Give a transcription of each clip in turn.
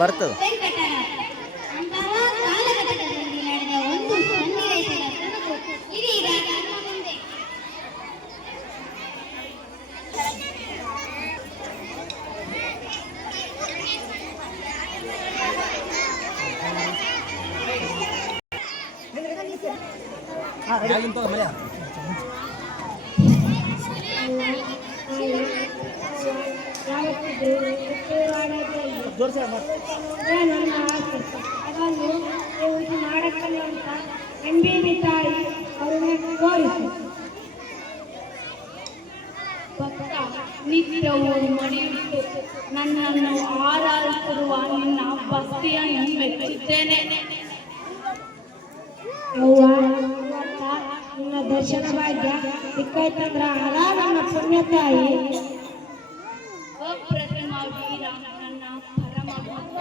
ಬರ್ತದೆ. ನನ್ನ ಆಸೆ ಅದನ್ನು ಇದು ಮಾಡಕ್ಕಲ್ಲ ಅಂತ ಎಂಬಿನಿ ತಾಯಿ ಅವರನ್ನು ತೋರಿಸಿ ಭಕ್ತ ನಿತ್ಯವೂ ಮಡಿಯಿಟ್ಟು ನನ್ನನ್ನು ಆರಾಧಿಸಿರುವ ನಿನ್ನ ಭಕ್ತಿಯನ್ನು ಮೆಚ್ಚುತ್ತೇನೆ. ನಿನ್ನ ದರ್ಶನ ಭಾಗ್ಯ ಸಿಕ್ಕೈತಂದ್ರ ಅಲ ನನ್ನ ಪುಣ್ಯ ತಾಯಿ. ಅಪ್ರತಿಮ ವೀರ ನನ್ನ ಪರಮ ಭಕ್ತ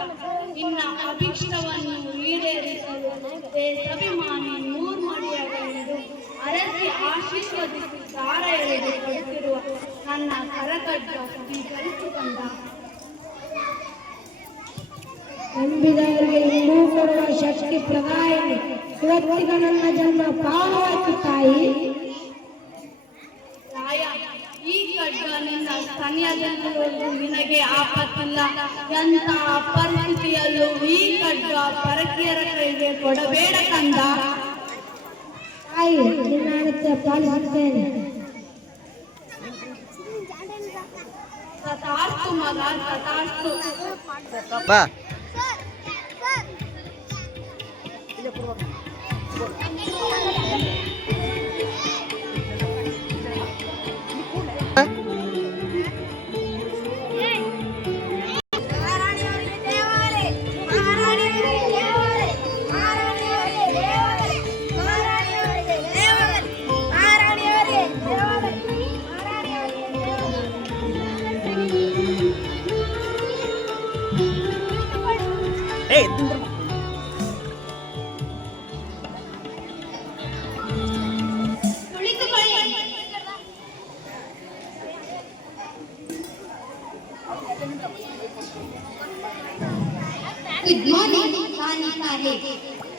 ನಿನ್ನ ಅಭಿಷ್ಟವನ್ನು ಈಡೇರಿಸಲು ದೇಶಾಭಿಮಾನಿ ನೂರ್ಮಡಿಯಾಗಲೆಂದು ಅರಸಿ ಆಶೀರ್ವದಿಸಿ ದಾರ ಎಳೆದು ಕೊಡುತ್ತಿರುವ ನನ್ನ ಕರಕಡ್ಡ ಸ್ವೀಕರಿಸಿಕೊಂಡ ನಂಬಿದವರಿಗೆ ಇನ್ನೂ ಕೊಡುವ ಶಕ್ತಿ ಪ್ರದಾಯಿನಿ. ಇವತ್ತಿಗ ನನ್ನ ಜನ್ಮ ಪಾವವಾಯಿತು ತಾಯಿ. ಈ ಖಡ್ಗ ನಿನ್ನ ಸ್ತನ್ಯದಲ್ಲಿರುವುದು ನಿನಗೆ ಆಪತ್ತಿಲ್ಲ. ಎಂಥ ಪರಿಸ್ಥಿತಿಯಲ್ಲೂ ಈ ಖಡ್ಗ ಪರಕೀಯರ ಕೈಗೆ ಕೊಡಬೇಡ ಕಂದ. ತಾಯಿ ನಿನ್ನ ಅಗತ್ಯ ಪಾಲಿಸುತ್ತೇನೆ. ತಥಾಸ್ತು ಮಗ ತಥಾಸ್ತು. Good morning, Sani.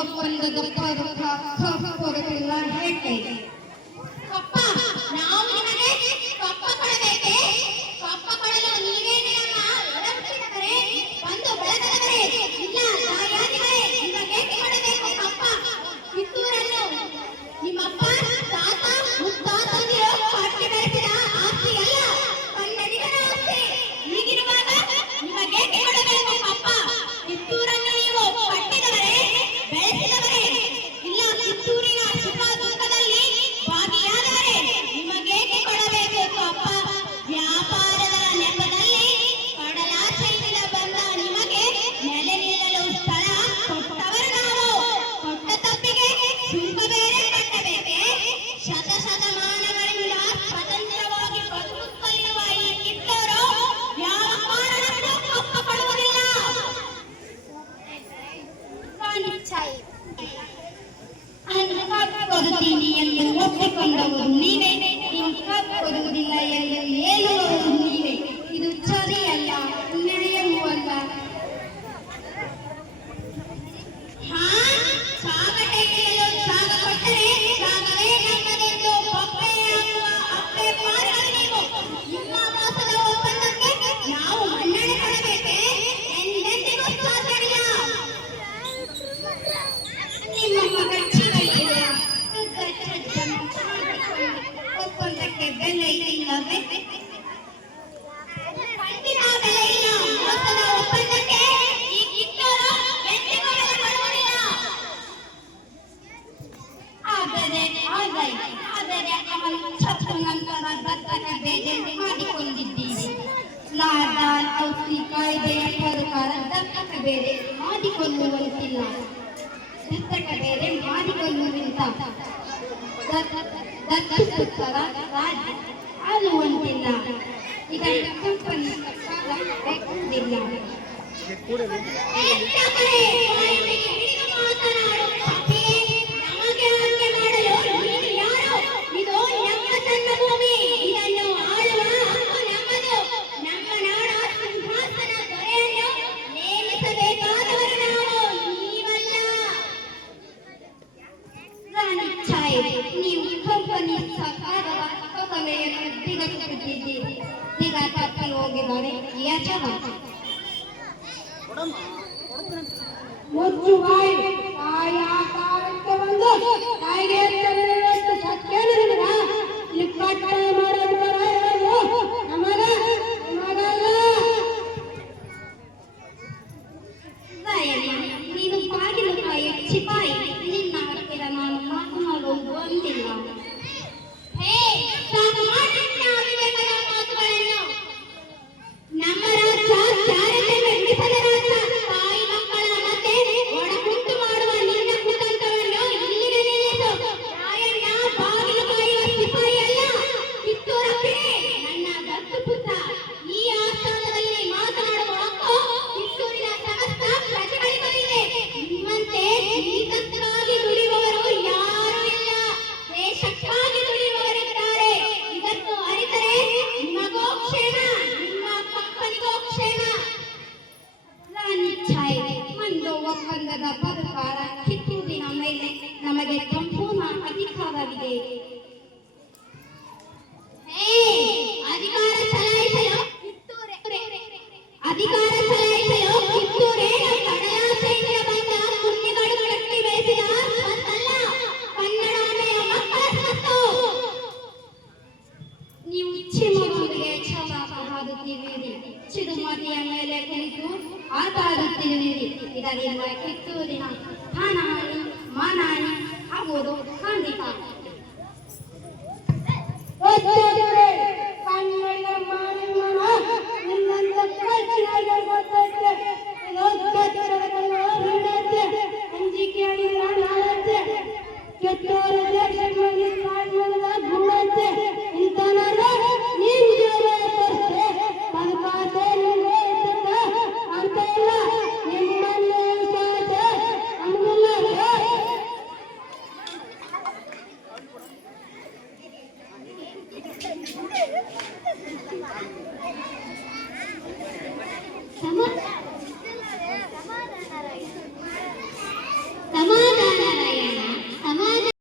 ಒಪ್ಪಂದದ ಹೊರಗೆಲ್ಲ ಹೇಳ್ತೇವೆ. ಕಪ್ಪ ನಾವು ನಿಮಗೆ ಕಪ್ಪ ಕೊಡಬೇಕೆ? ಕಪ್ಪ ಕೊಡಲು ನೀವೇ ನಿಮ್ಮನ್ನ ಒಳಬಿಟ್ಟಿದರೆ ಒಂದು ಬೆಳೆದರೆ ಇಲ್ಲ ದಾಯಾದಿಗಳೇ ನಿಮಗೆ ಕೊಡಬೇಕು ಕಪ್ಪ. ಕಿತ್ತೂರನ್ನು ನಿಮ್ಮಪ್ಪ ತಾತ ಮುತ್ತಾತಂದಿರು ಕಟ್ಟಿ ಬೆಳೆಸಿದ ಆಸ್ತಿ ಅಲ್ಲ, ಕನ್ನಡಿಗರ ಆಸ್ತಿ. ಹೀಗಿರುವಾಗ ನಿಮಗೆ ಕೊಡಬೇಕು ಕಪ್ಪ. ಕಿತ್ತೂರನ್ನು ನೀವು ಕಟ್ಟಿದವರೇ ಬೆಳೆಸಿದವರೇ ಇಲ್ಲ ಕಿತ್ತೂರಿನ ಸುಖದುಃಖದಲ್ಲಿ ಭಾಗಿಯಾದವರೇ ನಿಮಗೆ ಕೊಡಬೇಕು ಕಪ್ಪ. ವ್ಯಾಪಾರದ ನೆಪದಲ್ಲಿ ಕಡಲಾಚೆಯಿಂದ ಬಂದ ನಿಮಗೆ ನೆಲೆ ನಿಲ್ಲಲು ಸ್ಥಳ ಕೊಟ್ಟವರು ನಾವು. ಕೊಟ್ಟ ತಪ್ಪಿಗೆ ಸುಂಕ ಬೇರೆ ಕಟ್ಟಬೇಕೆ? ಶತಶತಮಾನಗಳಿಂದ ಸ್ವತಂತ್ರವಾಗಿ ಬದುಕುತ್ತಲಿರುವ ಈ ಕಿತ್ತೂರು ಯಾವ ಕಾರಣಕ್ಕೂ ಕಪ್ಪ ಕೊಡುವುದಿಲ್ಲ. ಕೊಡುತ್ತೀನಿ ಎಂದು ಒಪ್ಪಿಕೊಂಡವರು ನೀವೇ, ನೀವು ಕೊಡುವುದಿಲ್ಲ ಎಂದು ಹೇಳುವವರು ನೀವೇ. ಇದು ಸರಿಯಲ್ಲ, ನ್ಯಾಯವೂ ಅಲ್ಲ. ಸಾಗಟೆಗೆಯಲು ಸಾಗ ಕೊಟ್ಟರೆ ಸಾಗವೇ ನಮ್ಮದೆಂದು ಒಪ್ಪೆಯಾಗುವ ಅಪ್ಪೆ ಪಾರಿಗಳು ನೀವು. ನಿಮ್ಮ ಮೋಸದ ಒಪ್ಪಂದಕ್ಕೆ ನಾವು ಮನ್ನಣೆ ಕೊಡಬೇಕೆ? ಎಂದೆಂದಿಗೂ ಸಾಧ್ಯವಿಲ್ಲ. ನಿಮ್ಮ ಮಗ ಒಪ್ಪಂದಕ್ಕೆ ಬೆಲೆ ಇಲ್ಲವೇ? ಬೆಲೆ ಇಲ್ಲ. ಮೋಸದ ಒಪ್ಪಂದಕ್ಕೆ ಈ ಕಿತ್ತೂರು ಎಂದಿಗೂ ಬೆಲೆ ಕೊಡುವುದಿಲ್ಲ. ಆದರೆ ಛತ್ತು ನಂತರ ದತ್ತಕ ಬೇಜಾರು ಮಾಡಿಕೊಂಡಿದ್ದೀರಿ. ಲಾರ್ಡ್ ಔಸಿ ಕಾಯ್ದೆಯ ಪ್ರಕಾರ ದತ್ತಕ ಬೇರೆ ಮಾಡಿಕೊಳ್ಳುವಂತಿಲ್ಲ, ದತ್ತಕ ಬೇರೆ ಮಾಡಿಕೊಳ್ಳುವಂತ, ದತ್ತುಪುತ್ತರ ರಾಜ್ಯ ಆಳುವಂತಿಲ್ಲ. ಇದರ ಕಂಪನಿ ಬೇಕುವುದಿಲ್ಲ. ನೀವು ಕಂಪನಿ ಸರ್ಕಾರದ ಕಲೆಯನ್ನು ದಿಗತ್ತಿದ್ದೀರಿ. ದಿಗ ತಪ್ಪಿ ಹೋಗಿದ್ದಾರೆ ಯಜಮಾನ. ಮುಚ್ಚು ಬಾಯಿ, ತಾಯಿ ಆಕಾರಕ್ಕೆ ಬಂದು ತಾಯಿಗೆ ಎತ್ತರಷ್ಟು ಸತ್ಯನಿಂದ ಇಕ್ಕಟ್ಟ ಮಾಡೋದು ನಮಗ ನಮಗಲ್ಲ. ನೀನು ಬಾಗಿಲು ಕಾಯಿ ಚಿಪಾಯಿ, ನಿನ್ನ ಹತ್ತಿರ ನಾನು ಮಾತನಾಡುವುದು ಅಂತಿಲ್ಲ. ನಮ್ಮ ರಾಜ್ಯ ಜಾರತೆ ಬೆಂಬಲಿಸದ ರಾಜ್ಯ. ತಾಯಿ ಮಕ್ಕಳ ಮತ್ತೆ ಒಡಕುಂಟು ಮಾಡುವ ನಿನ್ನ ಕುತಂತ್ರವನ್ನು ಇಲ್ಲಿಗೆ ನಿಲ್ಲಿಸು. ರಾಯಣ್ಣ ಬಾಗಿಲು ಕಾಯುವ ಸಿಪಾಯಿ ಅಲ್ಲ, ಕಿತ್ತೂರಪ್ಪಿನೇ ನನ್ನ ದತ್ತು ಪುತ್ರ. ಈ ಆಸ್ಥಾನದಲ್ಲಿ ಮಾತನಾಡುವ ಹಕ್ಕು ಕಿತ್ತೂರಿನ ಸಮಸ್ತ ಪ್ರಜೆಗಳಿಗಿದೆ. ನಿಮ್ಮಂತೆ ಜೀತಕ್ಕಾಗಿ ದುಡಿಯುವವರು ಯಾರೂ ಇಲ್ಲ, ದೇಶಕ್ಕಾಗಿ ದುಡಿಯುವವರಿದ್ದಾರೆ. ಇದನ್ನು ಅರಿತರೆ ನಿಮಗೋ ಕ್ಷೇಮ, ನಿಮ್ಮ ಕಂಪನಿಗೋ ಕ್ಷೇಮ. ಒಂದು ಒಪ್ಪಂದದ ಪ್ರಕಾರ ಕಿತ್ತೂರಿನ ಮೇಲೆ ನಮಗೆ ಸಂಪೂರ್ಣ ಅಧಿಕಾರವಿದೆ. ಅಧಿಕಾರ ಚಲಾಯಿಸಲು ಕಿತ್ತೂರೇ ಕಡಲಾಸೆಯಿಂದ ಬಂದ ಕುನ್ನಿಗಳು ಕಟ್ಟಿ ಬೆಳೆಸಿದ ಸ್ವತ್ತಲ್ಲ, ಕನ್ನಡಾಂಬೆಯ ಮಕ್ಕಳ ಸ್ವತ್ತು. ನೀವು ಚಿಮ್ಮೊಂದಿಗೆ ಹಾದುತ್ತಿರುವಿರಿ, ಚಿದುಮತಿಯ ಮೇಲೆ ಕುಳಿತು ಆಟ ಆಡುತ್ತಿರುವಿರಿ. ಇದರಿಂದ ಕಿತ್ತೂರಿನ ಮಾನಹಾನಿ ಆಗುವುದು ಖಂಡಿತ.